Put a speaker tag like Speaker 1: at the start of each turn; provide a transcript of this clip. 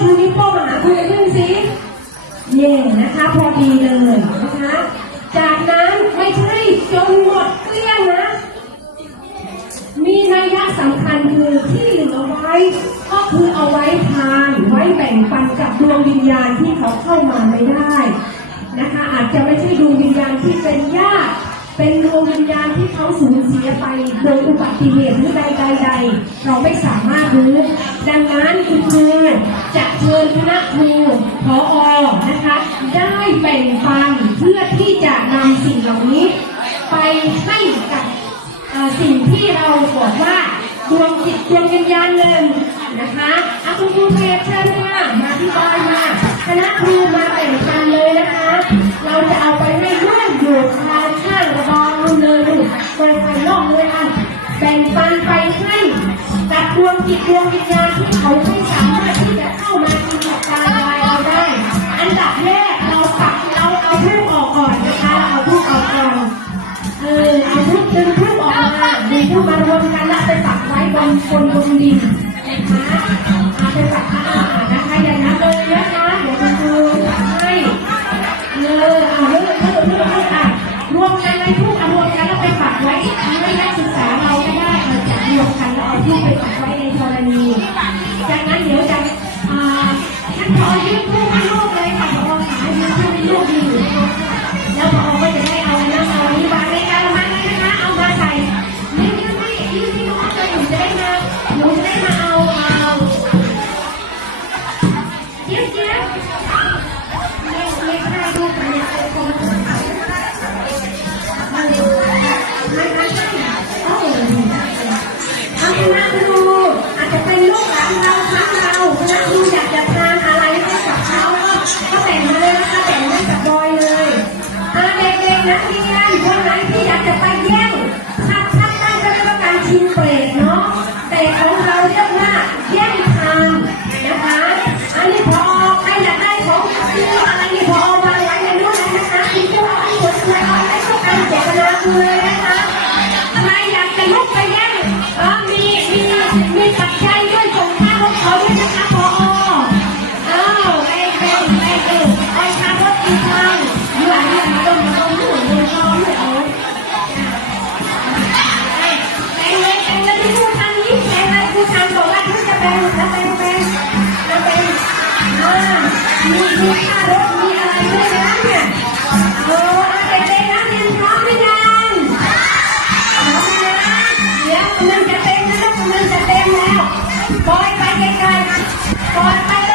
Speaker 1: ชูนิ้วโป้งมาหาคุยกันขึ้นสิเย่นะคะ พอดีเลยนะคะ จากนั้นไม่ใช่จนหมดเกลี้ยงนะ มีนัยยะสำคัญคือที่เหลือไว้ ก็คือเอาไว้ทานไว้แบ่งปันกับดวงวิญญาณที่เขาเข้ามาไม่ได้ นะคะ อาจจะไม่ใช่ดวงวิญญาณที่เป็นญาติเป็นดวงวิญญาณที่เขาสูญเสียไปโดยอุบัติเหตุหรือใดๆเราไม่สามารถรู้ดังนั้นคุณครู คณะครูพออนะคะ ได้แบ่งปันเพื่อที่จะนำสิ่งเหล่านี้ ไปให้กับสิ่งที่เราบอกว่าดวงจิตดวงวิญญาณหนึ่งนะคะอาคุณครูเทพเชิญค่ะมาที่บ้านมาคณะครูมาแบ่งปันเลยนะคะ เราจะเอาไปให้ลูกอยู่ทางข้างระบองเลยโดยภายนอกเลยค่ะแบ่งปันไปให้กับดวงจิตดวงวิญ เออเอาทุกดึงทุกออกมาดึงทุกมารวมกันแล้วไปปักไว้บนบนบนดินนะคะเอาไปปักอ่านะคะอย่างนั้นเลยนะคะเดี๋ยวคุณครูให้เออเอาเรื่องเรื่องเรื่องอะรวมกันเลยทุกเอารวมกันแล้วไปปักไว้ให้นักศึกษาเราก็ได้เอาจับรวมกันแล้วเอาทุกไปปักไว้ในธรณีจากนั้นเดี๋ยวจะอ่าท่านพอยืดทุกให้ลูกเลยค่ะพอขายยืดทุกให้ลูกดีแล้วพอก็จะได้เอา นักเรียนคนไหนที่อยากจะไปแย่งชัดชัดตั้งก็เรียกว่าการชิงเปรตเนาะแต่ของเราเรียกว่าแย่งทานนะคะ อันนี้พอใครอยากได้ของซื้ออะไรนี่พอวางไว้ในนู้นเลยนะคะคุณครูเอาหมดเลยเอาให้ทุกการเจตนาคือเลยนะคะใครอยากจะลุกไปแย่งเออมีมีมีปัจจ มแล้วกำลังจะเต็มแล้วปล่อยไปไกลๆปล่อยไป